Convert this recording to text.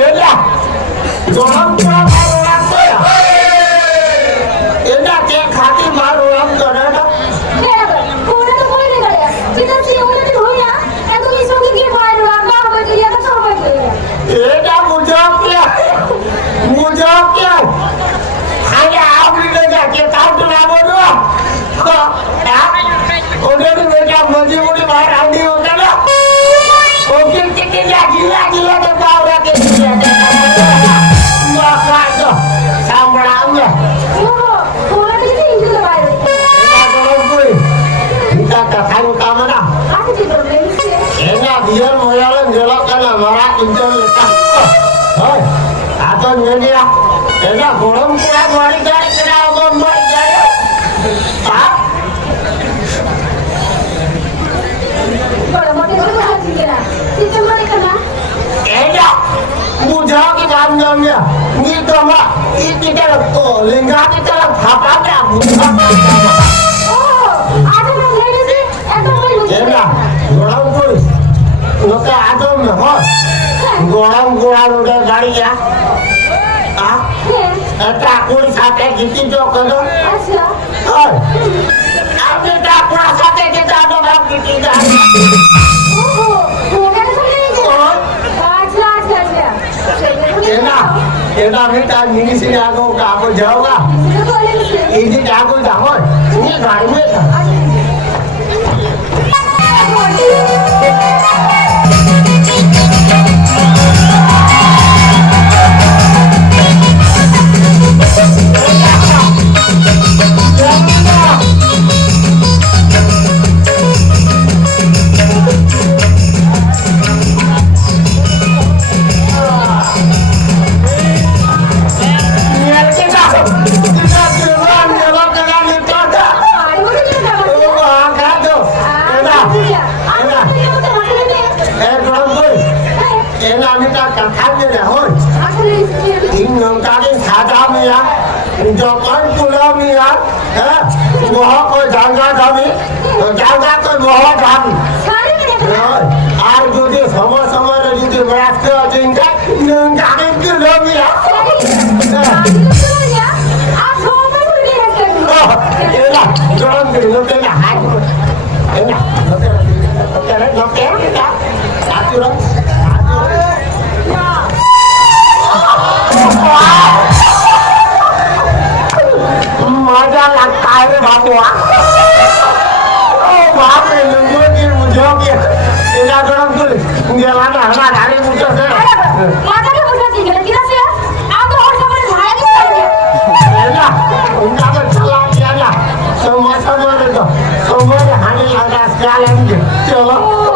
এলা গরম করা ভালো লাগবে এটা কে খাতি মারো আম করে না ওরা তো বলে গেলে ঠিক আছে ওরা তো হইয়া এত কি সঙ্গে কি মারো রাখবা হবে তো এটা তো হবে এটা মুঝে কি আগে আপনি দেখে তাও তো না বলো ওদের বেটা মজবুরি বাইরে আনি ওটা না ওকে কেটে লাগিয়ে তো পাওয়া কেটে মা কাটো সামরাঙ্গা ওরা দিতে ইন্দু বাইরে এটা গরম কই এটা কাঠাই কামনা আছে কি প্রবলেম আছে এনা বিয়ার ময়ালে গেল কেন মারা কিন্তু লেখা হয় আতো নেনিয়া এটা গরম করা মারি যায় কেনা আমার মারি যায় বড় মতে তো আছে কেনা ঠিক মানে কেনা এটা বুঝা কি কাম জানিয়া নি তোমা ইতিটা তো লিঙ্গা কিটা ফাটা দে বুঝা ও আগে না লেগেছে একদম বই এটা গরম কই ওটা আদম না হয় গরম গোড়া গাড়ি যা এটা কোন সাথে গিটি তো করো আচ্ছা হয় আপনি ডাকুর সাথে যেটা আমরা গিটি যা ও ওটা তো লেগেছে আচ্ছা আচ্ছা আচ্ছা एना एना बेटा मिनी से आगो कागो जाओगा এটা তো লেগেছে इजी जागो जाओ ये गाड़ी में था যখন তুলমিয়া হ্যাঁ মহ কই জায়গা যাবি জায়গা কই মহ যাবি আর যদি সময় সময় যদি রাখতে আছেন গাড়ি তুলমিয়া এলা গরম দিন লোকে না হাত এলা লোকে লোকে আতুরা मजा लगता है बाबुआ ओ बाप रे लंगो की मुझे के इला गरम कर गेला ना हमारा गाड़ी मुझे से माता के मुझे ठीक है किधर से आप तो और सब भाई की चाहिए एला उनका तो चला दिया ना समय समय तो समय हानि लगा क्या लेंगे चलो